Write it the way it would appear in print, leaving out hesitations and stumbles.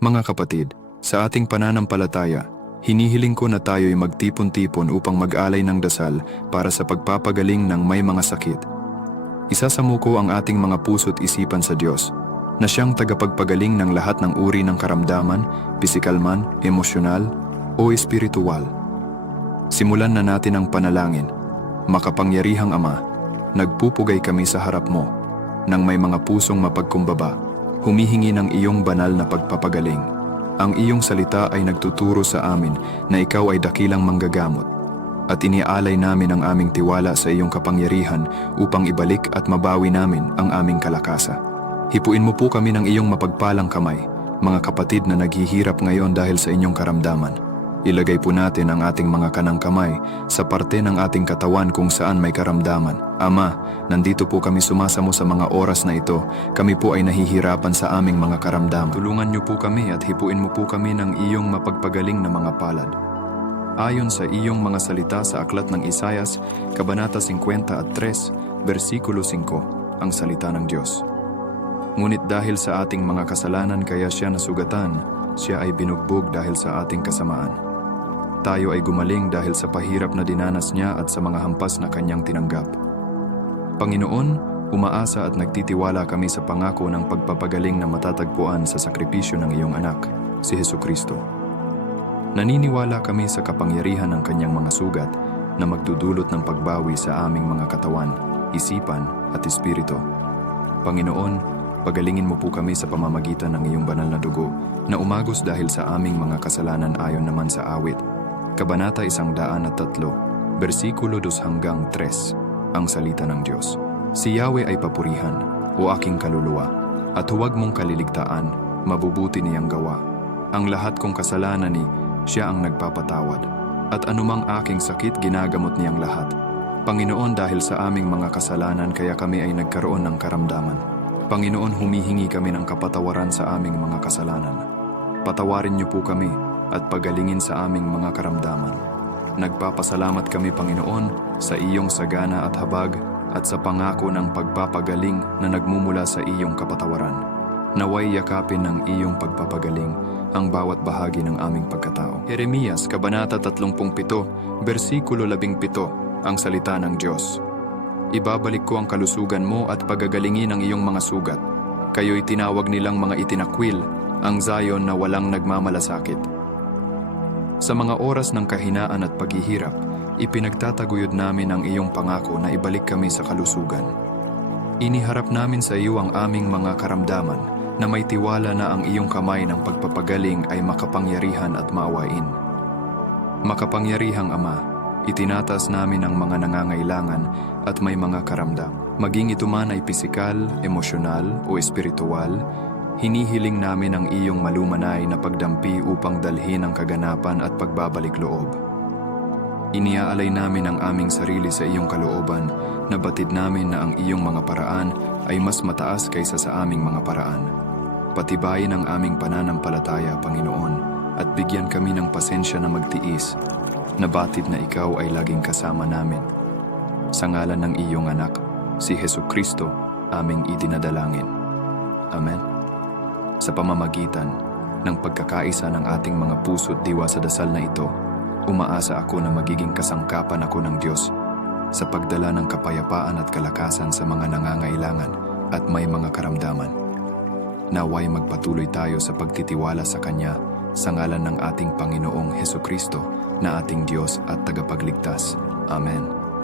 Mga kapatid, sa ating pananampalataya, hinihiling ko na tayo'y magtipon-tipon upang mag-alay ng dasal para sa pagpapagaling ng may mga sakit. Isasamuko ang ating mga puso't isipan sa Diyos, na siyang tagapagpagaling ng lahat ng uri ng karamdaman, pisikal man, emosyonal, o espiritual. Simulan na natin ang panalangin. Makapangyarihang Ama, nagpupugay kami sa harap mo, nang may mga pusong mapagkumbaba, humihingi ng iyong banal na pagpapagaling. Ang iyong salita ay nagtuturo sa amin na ikaw ay dakilang manggagamot, at iniaalay namin ang aming tiwala sa iyong kapangyarihan upang ibalik at mabawi namin ang aming kalakasan. Hipuin mo po kami ng iyong mapagpalang kamay, mga kapatid na naghihirap ngayon dahil sa inyong karamdaman. Ilagay po natin ang ating mga kanang kamay sa parte ng ating katawan kung saan may karamdaman. Ama, nandito po kami sumasamo sa mga oras na ito. Kami po ay nahihirapan sa aming mga karamdaman. Tulungan niyo po kami at hipuin mo po kami ng iyong mapagpagaling na mga palad. Ayon sa iyong mga salita sa aklat ng Isayas, Kabanata 53, versikulo 5, ang salita ng Diyos. Ngunit dahil sa ating mga kasalanan kaya siya nasugatan, siya ay binugbog dahil sa ating kasamaan. Tayo ay gumaling dahil sa pahirap na dinanas niya at sa mga hampas na kanyang tinanggap. Panginoon, umaasa at nagtitiwala kami sa pangako ng pagpapagaling na matatagpuan sa sakripisyo ng iyong anak, si Hesukristo. Naniniwala kami sa kapangyarihan ng kanyang mga sugat na magdudulot ng pagbawi sa aming mga katawan, isipan at espiritu. Panginoon, pagalingin mo po kami sa pamamagitan ng iyong banal na dugo na umagos dahil sa aming mga kasalanan ayon naman sa awit. Kabanata 103, versikulo 2 hanggang 3, ang salita ng Diyos. Si Yahweh ay papurihan, o aking kaluluwa, at huwag mong kaliligtaan, mabubuti niyang gawa. Ang lahat kong kasalanan ni siya ang nagpapatawad, at anumang aking sakit ginagamot niyang lahat. Panginoon, dahil sa aming mga kasalanan kaya kami ay nagkaroon ng karamdaman. Panginoon, humihingi kami ng kapatawaran sa aming mga kasalanan. Patawarin niyo po kami at pagalingin sa aming mga karamdaman. Nagpapasalamat kami, Panginoon, sa iyong sagana at habag at sa pangako ng pagpapagaling na nagmumula sa iyong kapatawaran. Naway yakapin ng iyong pagpapagaling ang bawat bahagi ng aming pagkatao. Jeremias, Kabanata 37, versikulo 17, ang salita ng Diyos. Ibabalik ko ang kalusugan mo at pagagalingin ang iyong mga sugat. Kayo'y tinawag nilang mga itinakwil, ang Zion na walang nagmamalasakit. Sa mga oras ng kahinaan at paghihirap, ipinagtataguyod namin ang iyong pangako na ibalik kami sa kalusugan. Iniharap namin sa iyo ang aming mga karamdaman na may tiwala na ang iyong kamay ng pagpapagaling ay makapangyarihan at maawain. Makapangyarihang Ama, itinatas namin ang mga nangangailangan at may mga karamdam. Maging ito man ay pisikal, emosyonal o espiritual, hinihiling namin ang iyong malumanay na pagdampi upang dalhin ang kaganapan at pagbabalik loob. Iniaalay namin ang aming sarili sa iyong kalooban na batid namin na ang iyong mga paraan ay mas mataas kaysa sa aming mga paraan. Patibayin ang aming pananampalataya, Panginoon, at bigyan kami ng pasensya na magtiis, na batid na ikaw ay laging kasama namin. Sa ngalan ng iyong anak, si Hesukristo, aming idinadalangin. Amen. Sa pamamagitan ng pagkakaisa ng ating mga puso't diwa sa dasal na ito, umaasa ako na magiging kasangkapan ako ng Diyos sa pagdala ng kapayapaan at kalakasan sa mga nangangailangan at may mga karamdaman. Naway magpatuloy tayo sa pagtitiwala sa Kanya sa ngalan ng ating Panginoong Hesukristo na ating Diyos at tagapagligtas. Amen.